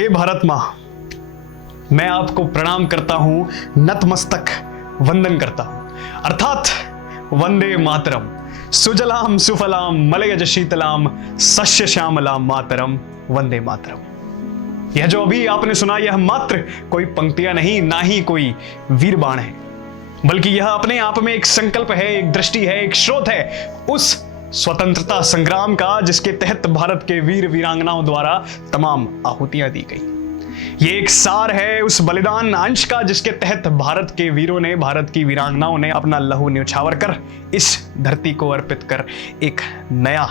हे भारत माँ, मैं आपको प्रणाम करता हूं, नतमस्तक वंदन करता हूं। अर्थात वंदे मातरम, सुजलाम सुफलाम मलयज शीतलाम सस्य श्यामलाम मातरम, वंदे मातरम। यह जो अभी आपने सुना, यह मात्र कोई पंक्तियां नहीं, ना ही कोई वीरबाण है, बल्कि यह अपने आप में एक संकल्प है, एक दृष्टि है, एक स्रोत है उस स्वतंत्रता संग्राम का जिसके तहत भारत के वीर वीरांगनाओं द्वारा तमाम आहुतियां दी गई। ये एक सार है उस बलिदान अंश का जिसके तहत भारत के वीरों ने, भारत की वीरांगनाओं ने अपना लहू न्यौछावर कर इस धरती को अर्पित कर एक नया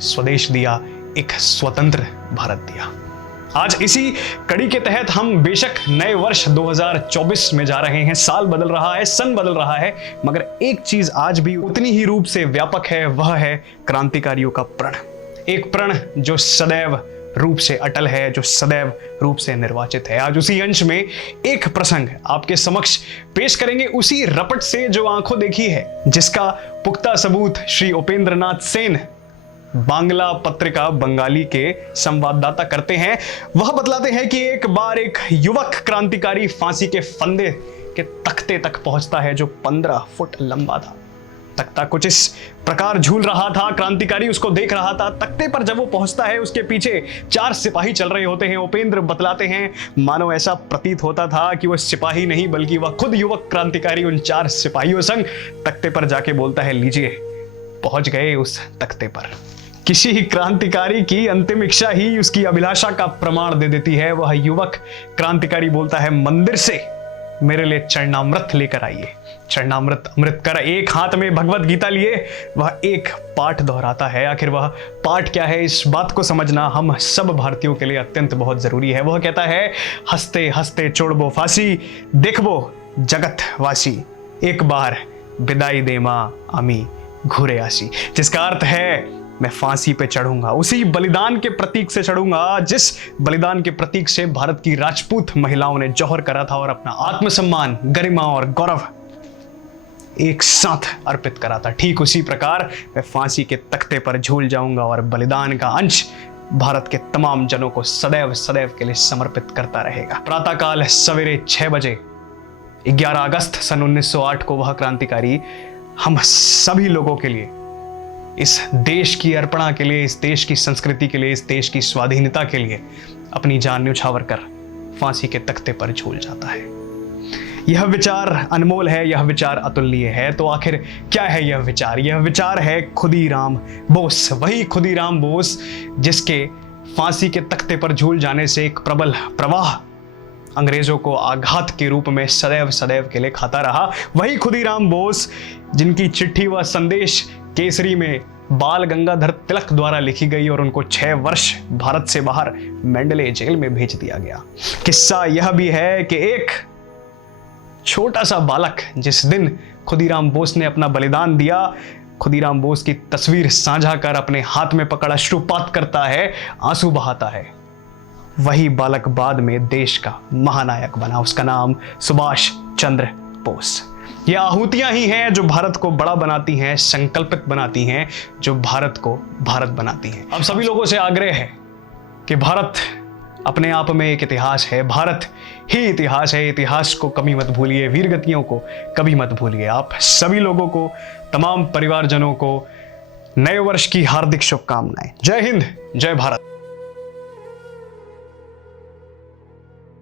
स्वदेश दिया, एक स्वतंत्र भारत दिया। आज इसी कड़ी के तहत हम बेशक नए वर्ष 2024 में जा रहे हैं। साल बदल रहा है, सन बदल रहा है, मगर एक चीज आज भी उतनी ही रूप से व्यापक है, वह है क्रांतिकारियों का प्रण। एक प्रण जो सदैव रूप से अटल है, जो सदैव रूप से निर्वाचित है। आज उसी अंश में एक प्रसंग आपके समक्ष पेश करेंगे, उसी रपट से जो आंखों देखी है, जिसका पुख्ता सबूत श्री उपेंद्र नाथ सेन, बांग्ला पत्रिका बंगाली के संवाददाता करते हैं। वह बतलाते हैं कि एक बार एक युवक क्रांतिकारी फांसी के फंदे के तख्ते तक पहुंचता है जो 15 फुट लंबा था। तख्ता कुछ इस प्रकार झूल रहा था, क्रांतिकारी उसको देख रहा था। तख्ते पर जब वो पहुंचता है, उसके पीछे 4 सिपाही चल रहे होते हैं। उपेंद्र बतलाते हैं, मानो ऐसा प्रतीत होता था कि वह सिपाही नहीं बल्कि वह खुद युवक क्रांतिकारी उन 4 सिपाहियों संग तख्ते पर जाके बोलता है, लीजिए, पहुंच गए उस तख्ते पर। किसी क्रांतिकारी की अंतिम इच्छा ही उसकी अभिलाषा का प्रमाण दे देती है। वह युवक क्रांतिकारी बोलता है, मंदिर से मेरे लिए चरणामृत लेकर आइए। चरणामृत अमृत कर एक हाथ में भगवत गीता लिए वह एक पाठ दोहराता है। आखिर वह पाठ क्या है, इस बात को समझना हम सब भारतीयों के लिए अत्यंत बहुत जरूरी है। वह कहता है, हंसते हंसते छोड़बो फांसी, देखबो जगत वासी, एक बार विदाई दे मां आमी घूरे आसी। जिसका अर्थ है, मैं फांसी पे चढ़ूंगा, उसी बलिदान के प्रतीक से चढ़ूंगा जिस बलिदान के प्रतीक से भारत की राजपूत महिलाओं ने जौहर करा था और अपना आत्मसम्मान, गरिमा और गौरव एक साथ अर्पित करा था। ठीक उसी प्रकार मैं फांसी के तख्ते पर झूल जाऊंगा और बलिदान का अंश भारत के तमाम जनों को सदैव सदैव के लिए समर्पित करता रहेगा। प्रातःकाल सवेरे 6 बजे 11 अगस्त सन 1908 को वह क्रांतिकारी हम सभी लोगों के लिए, इस देश की अर्पणा के लिए, इस देश की संस्कृति के लिए, इस देश की स्वाधीनता के लिए अपनी जान न्यौछावर कर फांसी के तख्ते पर झूल जाता है। यह विचार अनमोल है, यह विचार अतुलनीय है। तो आखिर क्या है यह विचार? यह विचार है खुदीराम बोस, वही खुदीराम बोस जिसके फांसी के तख्ते पर झूल जाने से एक प्रबल प्रवाह अंग्रेजों को आघात के रूप में सदैव सदैव के लिए खाता रहा। वही खुदीराम बोस जिनकी चिट्ठी व संदेश केसरी में बाल गंगाधर तिलक द्वारा लिखी गई और उनको 6 वर्ष भारत से बाहर मेंडले जेल में भेज दिया गया। किस्सा यह भी है कि एक छोटा सा बालक जिस दिन खुदीराम बोस ने अपना बलिदान दिया, खुदीराम बोस की तस्वीर साझा कर अपने हाथ में पकड़ अश्रुपात करता है, आंसू बहाता है, वही बालक बाद में देश का महानायक बना। उसका नाम सुभाष चंद्र बोस। ये आहुतियां ही हैं जो भारत को बड़ा बनाती हैं, संकल्पित बनाती हैं, जो भारत को भारत बनाती हैं। अब सभी लोगों से आग्रह है कि भारत अपने आप में एक इतिहास है, भारत ही इतिहास है। इतिहास को कभी मत भूलिए, वीरगतियों को कभी मत भूलिए। आप सभी लोगों को, तमाम परिवारजनों को नए वर्ष की हार्दिक शुभकामनाएं। जय हिंद, जय भारत।